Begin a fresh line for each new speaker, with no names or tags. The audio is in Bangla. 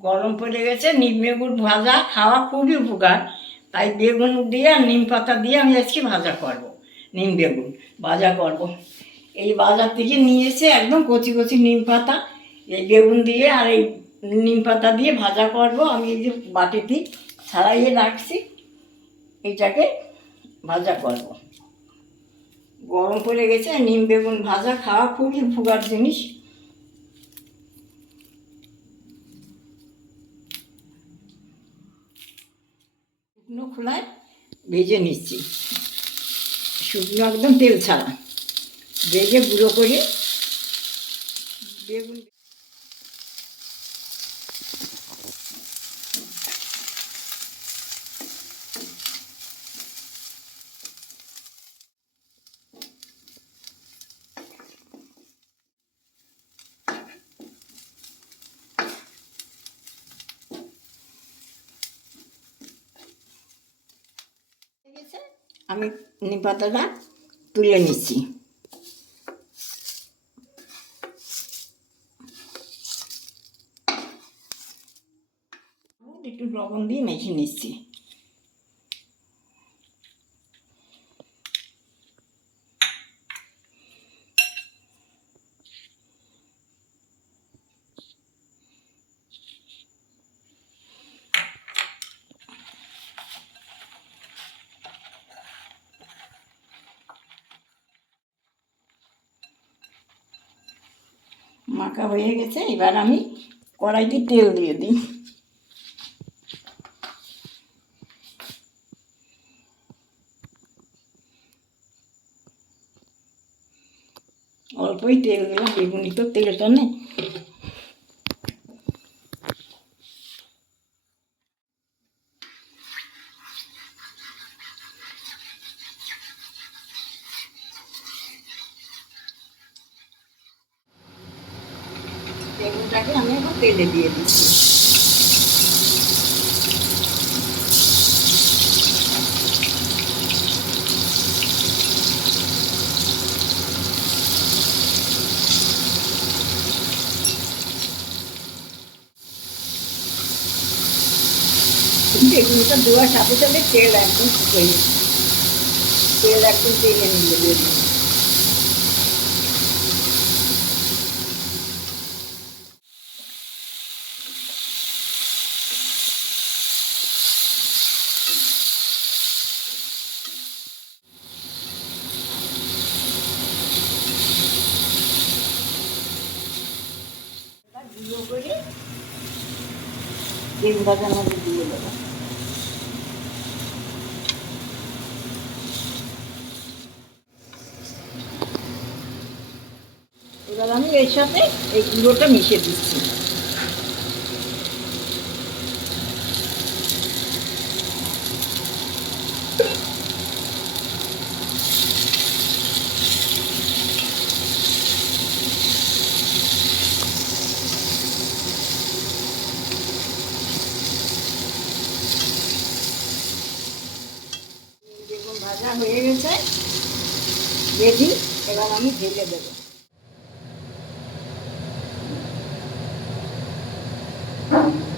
গরম পড়ে গেছে, নিম বেগুন ভাজা খাওয়া খুবই উপকার। তাই বেগুন দিয়ে আর নিম পাতা দিয়ে আমি আজকে ভাজা করব, নিম বেগুন ভাজা করব। এই বাজার থেকে নিয়ে এসে একদম কচি কচি নিম পাতা, এই বেগুন দিয়ে আর এই নিম পাতা দিয়ে ভাজা করব। আমি এই যে বাটিটি ছাড়াইয়ে রাখছি এইটাকে ভাজা করব। গরম পড়ে গেছে, নিম বেগুন ভাজা খাওয়া খুবই উপকার জিনিস। শুকনো খোলায় ভেজে নিচ্ছি। শুকনো একদম তেল ছাড়া। ভেজে গুঁড়ো করে বেগুন আমি নিম পাতাটা তুলে নিচ্ছি। একটু লবণ দিয়ে মেখে নিচ্ছি। মাখা হয়ে গেছে, এবার আমি কড়াইতে তেল দিয়ে দিই। অল্পই তেল দিলাম, বেগুনি তো তেলটা নেই। বেগুনটাকে আমি এখন তেলে দিয়ে দিচ্ছি। বেগুনটা দেওয়ার সাথে সাথে তেল একদম শুকিয়ে তেল একদম টেনে নিয়ে বেগুন এবার আমি এর সাথে এই গুঁড়োটা মিশিয়ে দিচ্ছি। ভাজা হয়ে গেছে বেলি এবার আমি ঢেলে দেব Thank you.